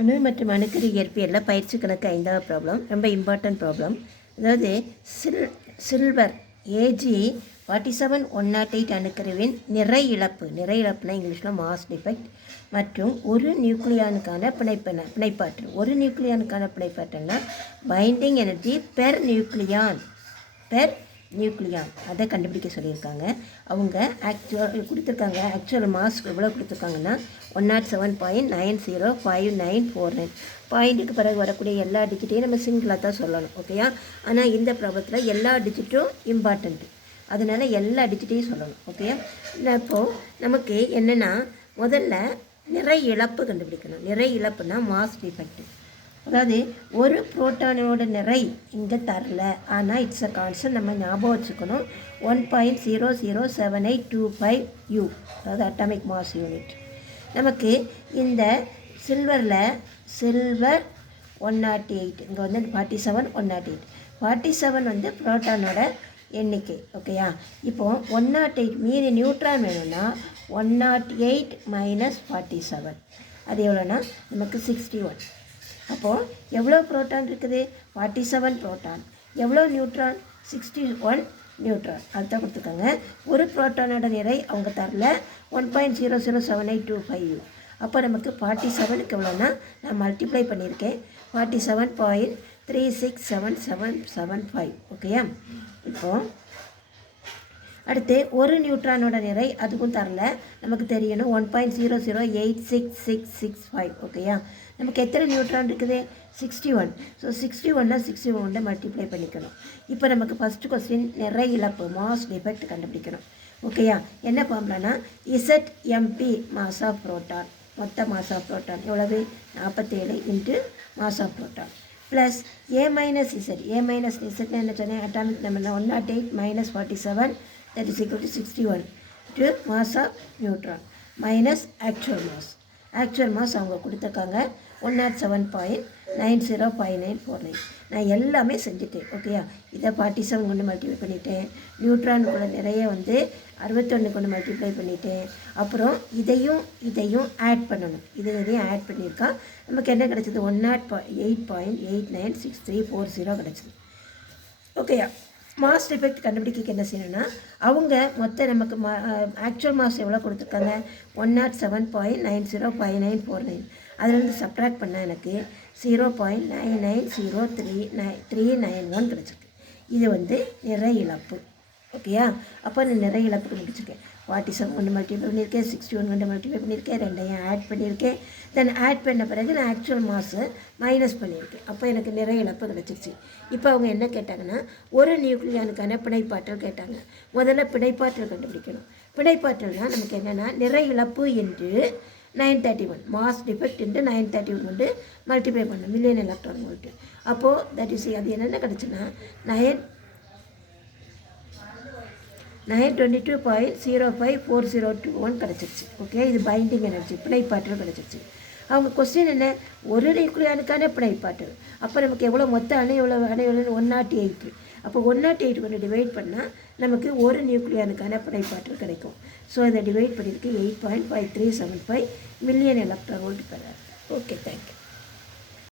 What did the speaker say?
அணு மற்றும் அணுக்கரு இயற்பியலில் பயிற்சி கணக்கு 5வது ப்ராப்ளம் ரொம்ப இம்பார்ட்டன்ட் ப்ராப்ளம். அதாவது சில்வர் ஏஜி 47-108 அணுக்கருவின் நிறை இழப்புனா இங்கிலீஷில் மாஸ் டிஃபெக்ட் மற்றும் ஒரு நியூக்ளியானுக்கான பிணைப்பாற்றல்னா பைண்டிங் எனர்ஜி பெர் நியூக்ளியான் அதை கண்டுபிடிக்க சொல்லியிருக்காங்க. அவங்க ஆக்சுவல் மாஸ் எவ்வளோ கொடுத்துருக்காங்கன்னா 107.905949. பாயிண்ட்டுக்கு பிறகு வரக்கூடிய எல்லா டிஜிட்டையும் நம்ம சிங்கிளாக தான் சொல்லணும், ஓகேயா? ஆனால் இந்த ப்ராப்ளத்தில் எல்லா டிஜிட்டும் இம்பார்ட்டண்ட்டு, அதனால் எல்லா டிஜிட்டையும் சொல்லணும், ஓகேயா? இப்போது நமக்கு என்னென்னா முதல்ல நிறை இழப்பு கண்டுபிடிக்கணும். நிறை இழப்புனா மாஸ் டிஃபெக்ட். அதாவது ஒரு புரோட்டானோட நிறை இங்கே தரல, ஆனால் இட்ஸ் அ கான்ஸ்டன்ட், நம்ம ஞாபகம் வச்சுக்கணும். 1.007825 U, அதாவது அட்டாமிக் மாஸ் யூனிட். நமக்கு இந்த சில்வர் 108, இங்கே வந்து 47-108. 47 வந்து புரோட்டானோட எண்ணிக்கை, ஓகேயா? இப்போது 108 மீதி நியூட்ரான் வேணும்னா 108 - 47, அது எவ்வளோனா நமக்கு 61. அப்போது எவ்வளோ புரோட்டான் இருக்குது? 47 புரோட்டான். எவ்வளோ நியூட்ரான்? 61 நியூட்ரான். அதுதான் கொடுத்துருக்காங்க. ஒரு புரோட்டானோட நிறை அவங்க தரல, 1.007825 U. அப்போ நமக்கு 47க்கு எவ்வளோன்னா நான் மல்டிப்ளை பண்ணியிருக்கேன், 47.367775, ஓகேயா? இப்போது அடுத்து ஒரு நியூட்ரானோட நிறை அதுக்கும் தரல, நமக்கு தெரியணும் 1.00866665, ஓகேயா? நமக்கு எத்தனை நியூட்ரான் இருக்குது? 61. ஸோ 61னா 61 மல்டிப்ளை பண்ணிக்கணும். இப்போ நமக்கு ஃபஸ்ட்டு கொஸ்டின் நிறை இழப்பு மாஸ் டிஃபெக்ட் கண்டுபிடிக்கணும், ஓகேயா? என்ன ஃபார்முலானா ZMP மாஸ் ஆஃப் புரோட்டான், மொத்த மாஸ் ஆஃப் புரோட்டான் எவ்வளவு? 47 into mass of proton plus A - Z. A - Z என்ன சொன்னேன்? Atomic number 108 - 47, that is equal to 61 to mass of neutron minus actual mass. Actual mass அவங்க கொடுத்துருக்காங்க 107.905949. நான் எல்லாமே செஞ்சுட்டேன், ஓகேயா? இதை 47 கொண்டு மல்டிப்ளை பண்ணிட்டேன், நியூட்ரானுக்குள்ள நிறைய வந்து 61 கொண்டு மல்டிப்ளை பண்ணிட்டேன். அப்புறம் இதையும் ஆட் பண்ணணும், இதையும் ஆட் பண்ணியிருக்கா. நமக்கு என்ன கிடச்சிது? 108.896340 கிடச்சிது, ஓகேயா? மாஸ் டிஃபெக்ட் கண்டுபிடிக்க என்ன செய்யணும்னா அவங்க மொத்த நமக்கு ஆக்சுவல் மாஸ் எவ்வளோ கொடுத்துருக்காங்க? 107.905949. அதுலேருந்து சப்ட்ராக்ட் பண்ணால் எனக்கு 0.990391 கிடச்சிருக்கு. இது வந்து நிறை இழப்பு, ஓகேயா? அப்போ நான் நிறை இழப்புக்கு முடிச்சிருக்கேன். 47 கொண்டு மல்டிப்ளை பண்ணியிருக்கேன், 61 கொண்டு மல்டிப்ளை பண்ணியிருக்கேன், ரெண்டையும் ஆட் பண்ணியிருக்கேன். தென் ஆட் பண்ண பிறகு நான் ஆக்சுவல் மாஸை மைனஸ் பண்ணியிருக்கேன். அப்போ எனக்கு நிறை இழப்பு கிடச்சிருச்சு. இப்போ அவங்க என்ன கேட்டாங்கன்னா ஒரு நியூக்ளியானுக்கான பிணைப்பாற்றல் கேட்டாங்க. முதல்ல பிணைப்பாற்றல் கண்டுபிடிக்கணும். பிணைப்பாற்றல்னால் நமக்கு என்னென்னா நிறை இழப்பு என்று 931 மாஸ் டிஃபெக்ட் என்று 931 கொண்டு மல்டிப்ளை பண்ணணும், மில்லியன் எலக்ட்ரான் வோல்ட். அப்போது தட் இஸ் அது என்னென்ன கிடச்சுன்னா 922.054021 கிடச்சிருச்சு, ஓகே? இது பைண்டிங் எனர்ஜி, பிணைப்பாற்றல் கிடச்சிருச்சு. அவங்க கொஸ்டின் என்ன? ஒரு நியூக்ளியானுக்கான பிணைப்பாற்றல். அப்போ நமக்கு எவ்வளோ மொத்த அணு எவ்வளோ 108. அப்போ 108 கொண்டு டிவைட் பண்ணால் நமக்கு ஒரு நியூக்ளியானுக்கான பிணைப்பாற்றல் கிடைக்கும். ஸோ இதை டிவைட் பண்ணியிருக்கு 8.5375 மில்லியன் எலக்ட்ரான் வோல்ட் பெற. Okay, thank you.